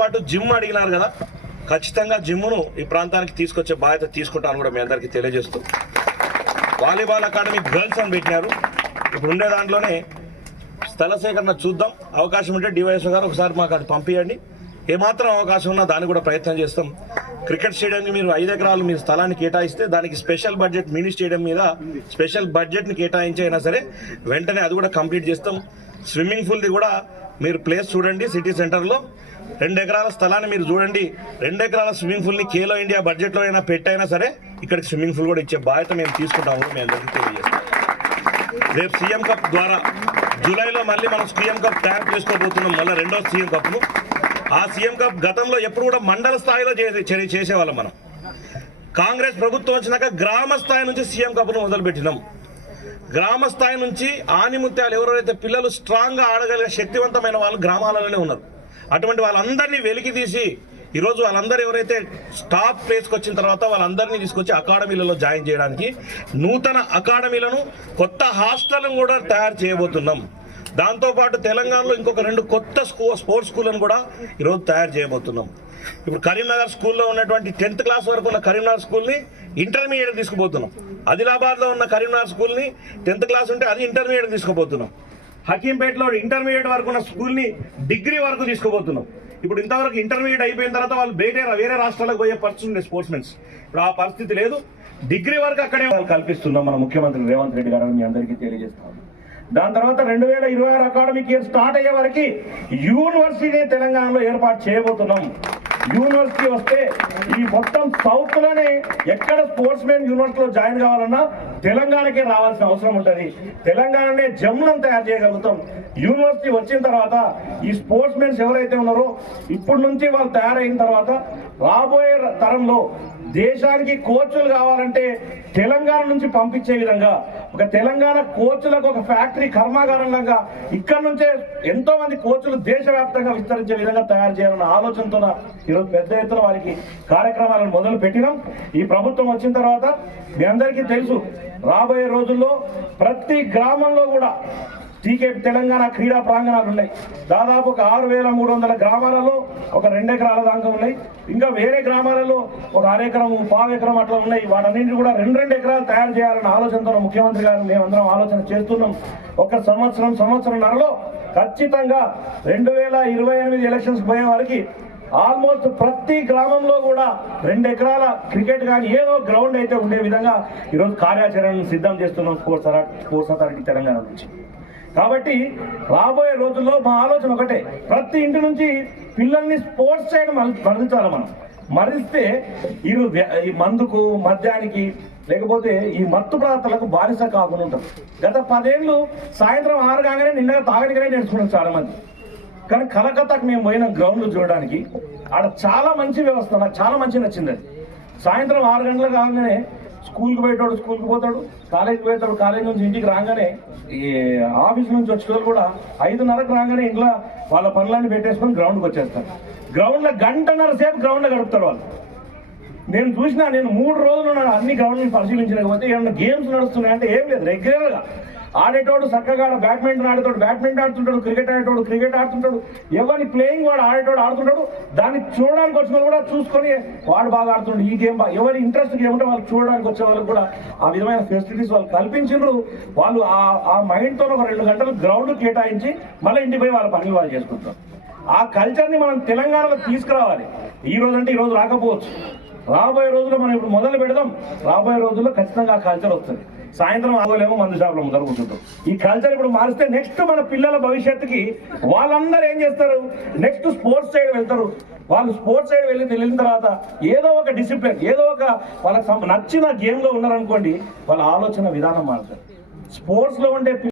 పాటు జిమ్ అడిగినారు కదా, ఖచ్చితంగా జిమ్ను ఈ ప్రాంతానికి తీసుకొచ్చే బాధ్యత తీసుకుంటాను కూడా మీ అందరికీ తెలియజేస్తూ, వాలీబాల్ అకాడమీ గర్ల్స్ అని పెట్టినారు. ఇప్పుడు ఉండే దాంట్లోనే స్థల సేకరణ చూద్దాం, అవకాశం ఉంటే డివైఎస్ఓ గారు ఒకసారి మాకు అది పంపించండి. ఏమాత్రం అవకాశం ఉన్నా దాన్ని కూడా ప్రయత్నం చేస్తాం. క్రికెట్ స్టేడియంకి మీరు 5 ఎకరాలు మీరు స్థలాన్ని కేటాయిస్తే దానికి స్పెషల్ బడ్జెట్ మినీ స్టేడియం మీద స్పెషల్ బడ్జెట్ని కేటాయించి అయినా సరే వెంటనే అది కూడా కంప్లీట్ చేస్తాం. స్విమ్మింగ్ పూల్ది కూడా మీరు ప్లేస్ చూడండి, సిటీ సెంటర్లో 2 ఎకరాల స్థలాన్ని మీరు చూడండి. 2 ఎకరాల స్విమ్మింగ్ పూల్ని ఖేలో ఇండియా బడ్జెట్లో అయినా పెట్టైనా సరే ఇక్కడికి స్విమ్మింగ్ పూల్ కూడా ఇచ్చే బాధ్యత మేము తీసుకుంటాము. మేము అందరికీ తెలియజేస్తాం. రేపు సీఎం కప్ ద్వారా జూలైలో మళ్ళీ మనం సీఎం కప్ తయారు చేసుకోబోతున్నాం, మళ్ళీ 2వ సీఎం కప్ను. ఆ సీఎం కప్ గతంలో ఎప్పుడు కూడా మండల స్థాయిలో చేసేవాళ్ళం. మనం కాంగ్రెస్ ప్రభుత్వం వచ్చినాక గ్రామ స్థాయి నుంచి సీఎం కప్ను మొదలుపెట్టినాం. గ్రామ స్థాయి నుంచి ఆనిముత్యాలు ఎవరైతే పిల్లలు స్ట్రాంగ్గా ఆడగలిగే శక్తివంతమైన వాళ్ళు గ్రామాలలోనే ఉన్నారు. అటువంటి వాళ్ళందరినీ వెలికి తీసి ఈరోజు వాళ్ళందరూ ఎవరైతే టాప్ ప్లేస్కి వచ్చిన తర్వాత వాళ్ళందరినీ తీసుకొచ్చి అకాడమీలలో జాయిన్ చేయడానికి నూతన అకాడమీలను, కొత్త హాస్టల్ను కూడా తయారు చేయబోతున్నాం. దాంతోపాటు తెలంగాణలో ఇంకొక 2 కొత్త స్పోర్ట్స్ స్కూళ్ళను కూడా ఈరోజు తయారు చేయబోతున్నాం. ఇప్పుడు కరీంనగర్ స్కూల్లో ఉన్నటువంటి 10th క్లాస్ వరకు ఉన్న కరీంనగర్ స్కూల్ని ఇంటర్మీడియట్ తీసుకుపోతున్నాం. ఆదిలాబాద్లో ఉన్న కరీంనగర్ స్కూల్ని 10th క్లాస్ ఉంటే అది ఇంటర్మీడియట్ తీసుకుపోతున్నాం. హకీంపేటలో ఇంటర్మీడియట్ వరకు ఉన్న స్కూల్ని డిగ్రీ వరకు తీసుకుపోతున్నాం. ఇప్పుడు ఇంతవరకు ఇంటర్మీడియట్ అయిపోయిన తర్వాత వాళ్ళు వేరే రాష్ట్రాలకు పోయే పరిస్థితి ఉండే స్పోర్ట్స్ మెన్స్. ఇప్పుడు ఆ పరిస్థితి లేదు, డిగ్రీ వరకు అక్కడే వాళ్ళు కల్పిస్తున్నాం మన ముఖ్యమంత్రి రేవంత్ రెడ్డి గారు మీ అందరికీ తెలియజేస్తాం. దాని తర్వాత 2026 అకాడమిక్ ఇయర్ స్టార్ట్ అయ్యే వరకు యూనివర్సిటీ తెలంగాణలో ఏర్పాటు చేయబోతున్నాం. యూనివర్సిటీ వస్తే ఈ మొత్తం సౌత్ లోనే ఎక్కడ స్పోర్ట్స్ మెన్ యూనివర్సిటీలో జాయిన్ కావాలన్నా తెలంగాణకే రావాల్సిన అవసరం ఉంటుంది. తెలంగాణనే జమ్లను తయారు చేయగలుగుతాం. యూనివర్సిటీ వచ్చిన తర్వాత ఈ స్పోర్ట్స్ మెన్స్ ఎవరైతే ఉన్నారో ఇప్పటి నుంచి వాళ్ళు తయారైన తర్వాత రాబోయే తరంలో దేశానికి కోచ్లు కావాలంటే తెలంగాణ నుంచి పంపించే విధంగా ఒక తెలంగాణ కోచ్లకు ఒక ఫ్యాక్టరీ కర్మాగారంలాగా ఇక్కడ నుంచే ఎంతో మంది కోచ్లు దేశవ్యాప్తంగా విస్తరించే విధంగా తయారు చేయాలన్న ఆలోచనతో ఈరోజు పెద్ద ఎత్తున వారికి కార్యక్రమాలను మొదలు పెట్టినాం. ఈ ప్రభుత్వం వచ్చిన తర్వాత మీ అందరికీ తెలుసు, రాబోయే రోజుల్లో ప్రతి గ్రామంలో కూడా టీకే తెలంగాణ క్రీడా ప్రాంగణాలు ఉన్నాయి. దాదాపు ఒక 6,300 గ్రామాలలో ఒక 2 ఎకరాల దాకా ఉన్నాయి. ఇంకా వేరే గ్రామాలలో ఒక 1/2 ఎకరం, 1/4 ఎకరం అట్లా ఉన్నాయి. వాటన్నింటినీ కూడా 2 ఎకరాలు తయారు చేయాలన్న ఆలోచనతో ముఖ్యమంత్రి గారు మేమందరం ఆలోచన చేస్తున్నాం. ఒక సంవత్సరంన్నరలో ఖచ్చితంగా 2028 ఎలక్షన్స్ పోయే వారికి ఆల్మోస్ట్ ప్రతి గ్రామంలో కూడా 2 ఎకరాల క్రికెట్ కానీ ఏదో గ్రౌండ్ అయితే ఉండే విధంగా ఈరోజు కార్యాచరణను సిద్ధం చేస్తున్నాం స్పోర్ట్స్ అథారిటీ తెలంగాణ నుంచి. కాబట్టి రాబోయే రోజుల్లో మా ఆలోచన ఒకటే, ప్రతి ఇంటి నుంచి పిల్లల్ని స్పోర్ట్స్ సైడ్ మరలించాలి. మనం మరిస్తే ఈ మందుకు, మద్యానికి, లేకపోతే ఈ మత్తు పదార్థాలకు బానిస కాకుండా ఉంటాం. గత 10 ఏళ్ళు సాయంత్రం 6 కాగానే నిన్నగా తాగడికనే నేర్చుకున్నాం చాలా మంది. కానీ కలకత్తాకు మేము పోయిన గ్రౌండ్లు చూడడానికి ఆడ చాలా మంచి వ్యవస్థ, నాకు చాలా మంచి నచ్చింది. అది సాయంత్రం 6 గంటలకు కాగానే స్కూల్కి పోయేటోడు స్కూల్కి పోతాడు, కాలేజీకి పోతాడు, కాలేజీ నుంచి ఇంటికి రాగానే ఈ ఆఫీస్ నుంచి వచ్చేటోళ్ళు కూడా 5:30కు రాగానే ఇంట్లో వాళ్ళ పనులన్నీ పెట్టేసుకొని గ్రౌండ్కి వచ్చేస్తారు. గ్రౌండ్లో 1.5 గంటల సేపు గ్రౌండ్లో గడుపుతారు వాళ్ళు. నేను చూసినా, నేను 3 రోజులు అన్ని గ్రౌండ్లను పరిశీలించలేకపోతే ఏమన్నా గేమ్స్ నడుస్తున్నాయంటే ఏం లేదు. రెగ్యులర్గా ఆడేటోడు చక్కగా బ్యాడ్మింటన్ ఆడేటోడు బ్యాడ్మింటన్ ఆడుతుంటాడు, క్రికెట్ ఆడేటోడు క్రికెట్ ఆడుతుంటాడు, ఎవరిని ప్లేయింగ్ వాడు ఆడేటోడు ఆడుతుంటాడు. దాన్ని చూడడానికి వచ్చిన కూడా చూసుకొని వాడు బాగా ఆడుతుంటాడు, ఈ గేమ్ బాగా, ఎవరి ఇంట్రెస్ట్ ఏమంటే వాళ్ళు చూడడానికి వచ్చే వాళ్ళకి కూడా ఆ విధమైన ఫెసిలిటీస్ వాళ్ళు కల్పించారు. వాళ్ళు ఆ మైండ్తో ఒక 2 గంటలు గ్రౌండ్ కేటాయించి మళ్ళీ ఇంటికి పోయి వాళ్ళ పనులు వాళ్ళు చేసుకుంటారు. ఆ కల్చర్ని మనం తెలంగాణలో తీసుకురావాలి. ఈ రోజు అంటే ఈ రోజు రాకపోవచ్చు, రాబోయే రోజుల్లో మనం ఇప్పుడు మొదలు పెడదాం. రాబోయే రోజుల్లో ఖచ్చితంగా ఆ కల్చర్ వస్తుంది. సాయంత్రం ఆగలేమో మందు షాపులో ముందర కూర్చుంటాం. ఈ కల్చర్ ఇప్పుడు మారిస్తే నెక్స్ట్ మన పిల్లల భవిష్యత్తుకి వాళ్ళందరూ ఏం చేస్తారు, నెక్స్ట్ స్పోర్ట్స్ సైడ్ వెళ్తారు. వాళ్ళు స్పోర్ట్స్ సైడ్ వెళ్ళిన తర్వాత ఏదో ఒక డిసిప్లిన్, ఏదో ఒక వాళ్ళకి నచ్చిన గేమ్లో ఉన్నారనుకోండి, వాళ్ళ ఆలోచన విధానం మారుతుంది. స్పోర్ట్స్లో ఉండే